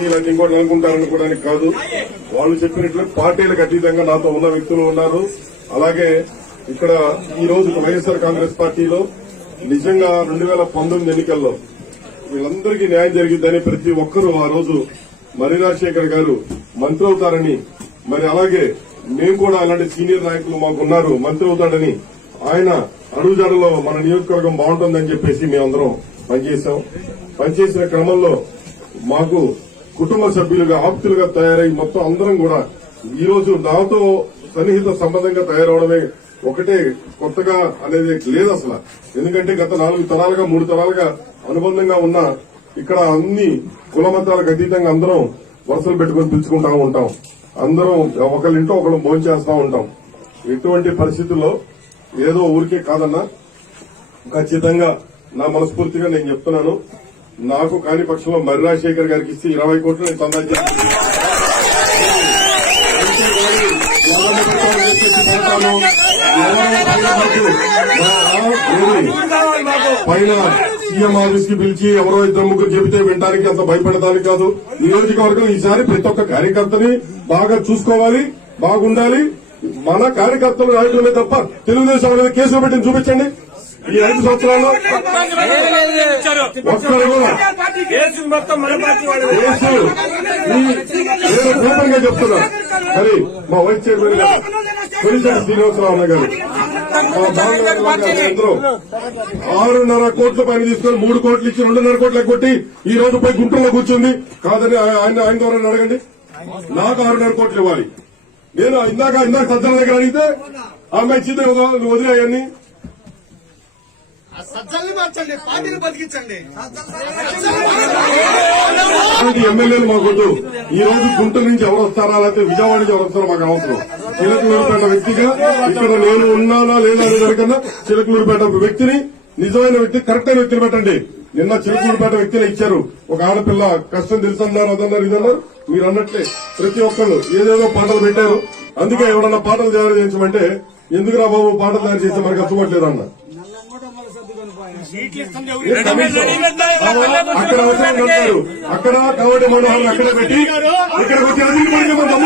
పార్టీలకు ఇంకోటి అనుకుంటారనుకోవడానికి కాదు వాళ్ళు చెప్పినట్లు పార్టీలకు అతీతంగా నాతో ఉన్న వ్యక్తులు ఉన్నారు అలాగే ఇక్కడ ఈ రోజు వైఎస్ఆర్ కాంగ్రెస్ పార్టీలో నిజంగా రెండు వేల పంతొమ్మిది ఎన్నికల్లో వీళ్ళందరికీ న్యాయం జరిగిందని ప్రతి ఒక్కరూ ఆ రోజు మరి రాజశేఖర్ గారు మంత్రి అవుతారని మరి అలాగే మేము కూడా అలాంటి సీనియర్ నాయకులు మాకున్నారు మంత్రి అవుతాడని ఆయన అడుగుజాడలో మన నియోజకవర్గం బాగుంటుందని చెప్పేసి మేమందరం పనిచేశాం పనిచేసిన క్రమంలో మాకు కుటుంబ సభ్యులుగా ఆప్తులుగా తయారై మొత్తం అందరం కూడా ఈ రోజు నాతో సన్నిహిత సంబంధంగా తయారవడమే ఒకటే కొత్తగా అనేది లేదు అసలు ఎందుకంటే గత నాలుగు తరాలుగా మూడు తరాలుగా అనుబంధంగా ఉన్న ఇక్కడ అన్ని కుల మతాలకు అతీతంగా అందరం వరుసలు పెట్టుకుని పిలుచుకుంటా ఉంటాం అందరం ఒకళ్ళింటో ఒకళ్ళు భోంచేస్తా ఉంటాం ఎటువంటి పరిస్థితుల్లో ఏదో ఊరికే కాదన్నా ఖచ్చితంగా నా మనస్ఫూర్తిగా నేను చెప్తున్నాను నాకు కాని పక్షంలో మర్రి రాజశేఖర్ గారికి ఇచ్చి ఇరవై కోట్లు నేను సందా పైన సీఎం ఆఫీస్ కి పిలిచి ఎవరో ఇద్దరు ముగ్గురు చెబితే వినడానికి అంత భయపడటానికి కాదు నియోజకవర్గం ఈసారి ప్రతి ఒక్క కార్యకర్తని బాగా చూసుకోవాలి బాగుండాలి మన కార్యకర్తలు నాయకులమే తప్ప తెలుగుదేశం అనేది కేసులు పెట్టిన చూపించండి ఈ ఐదు సంవత్సరాలు నేను చెప్తున్నా మరి మా వైస్ చైర్మన్ గారు తొలిసారి శ్రీనివాసరావు గారు ఆరున్నర కోట్ల పైన తీసుకొని మూడు కోట్లు ఇచ్చి రెండున్నర కోట్లు కొట్టి ఈ రోజు పోయి గుంటూరులో కూర్చుంది కాదని ఆయన ఆయన ద్వారా అడగండి నాకు ఆరున్నర కోట్లు ఇవ్వాలి నేను ఇందాక ఇందాక సజ్జల దగ్గర అడిగితే ఆమె ఇచ్చింది వదిలేయని సజ్జల్ని మార్చండి పార్టీని బతికించండి ఎమ్మెల్యేలు మాకొద్దు ఈ రోజు గుంటూరు నుంచి ఎవరు వస్తారా లేకపోతే విజయవాడ నుంచి ఎవరు వస్తారో మాకు అవసరం చిలకలూరుపేట వ్యక్తిగా ఇక్కడ నేను ఉన్నానా లేదా అనే దానికన్నా చిలకలూరుపేట వ్యక్తిని నిజమైన వ్యక్తి కరెక్ట్ అయిన వ్యక్తిని పెట్టండి నిన్న చిలకలూరుపేట వ్యక్తులు ఇచ్చారు ఒక ఆడపిల్ల కష్టం తెలుసన్నారు అదన్నారు ఇదన్నారు మీరు అన్నట్లే ప్రతి ఒక్కరు ఏదేదో పాటలు పెట్టారు అందుకే ఎవరన్నా పాటలు తయారు చేయించమంటే ఎందుకు రా బాబు పాటలు తయారు చేస్తే మనకు అచ్చుకోవట్లేదు అన్నారు అక్కడ కాబట్టి మనోహర్ అక్కడ పెట్టి ఇక్కడ వచ్చి